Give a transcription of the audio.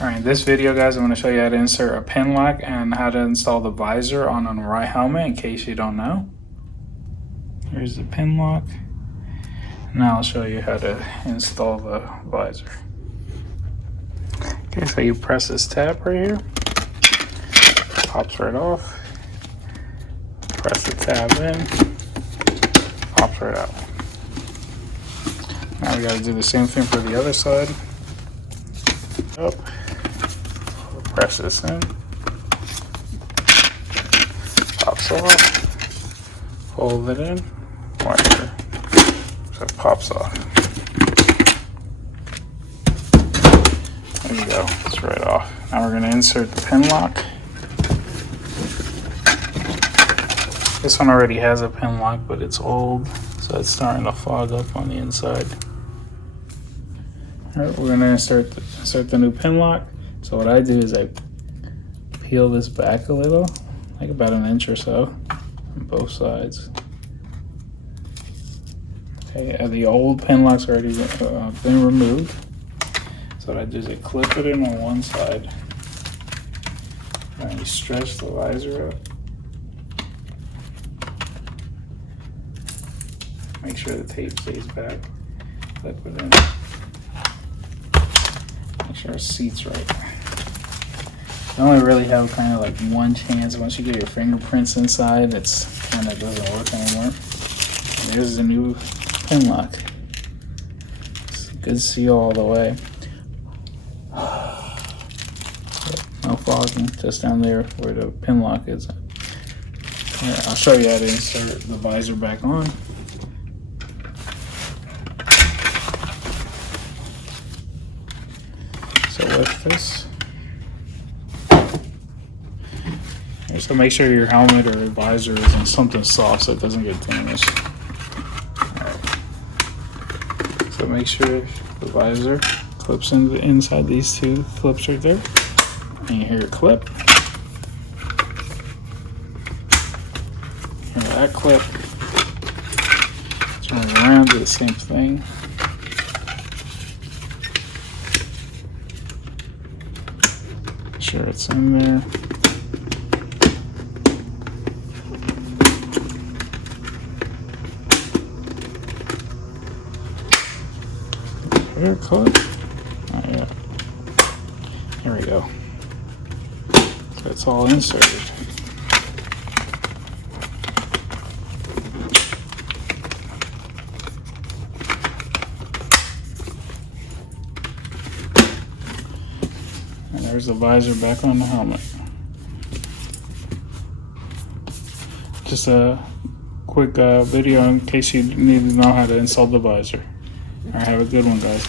Alright, in this video guys, I'm going to show you how to insert a pin lock and how to install the visor on an Arai helmet in case you don't know. Here's the pin lock. Now I'll show you how to install the visor. Okay, so you press this tab right here. Pops right off. Press the tab in. Pops right out. Now we got to do the same thing for the other side. Up. Press this in. Pops off. Hold it in. Watch here. So it pops off. There you go. It's right off. Now we're going to insert the pin lock. This one already has a pin lock, but it's old, so it's starting to fog up on the inside. Alright, we're going to insert the new pin lock. So what I do is I peel this back a little, like about an inch or so, on both sides. Okay, the old pin lock's already been removed. So what I do is I clip it in on one side, and you stretch the visor up. Make sure the tape stays back. Clip it in. Make sure it seats right. You only really have kind of like one chance. Once you get your fingerprints inside, it's kind of doesn't work anymore. And there's the new pin lock. It's a good seal all the way. No fogging, just down there where the pin lock is. Here, I'll show you how to insert the visor back on. So with this, so make sure your helmet or visor is on something soft so it doesn't get damaged. Alright. So make sure the visor clips in inside these two clips right there. And you hear it clip. Hear that clip. Turn it around, do the same thing. Make sure it's in there. Here, clip. Oh, yeah. Here we go. So it's all inserted. And there's the visor back on the helmet. Just a quick video in case you need to know how to install the visor. Alright, have a good one, guys.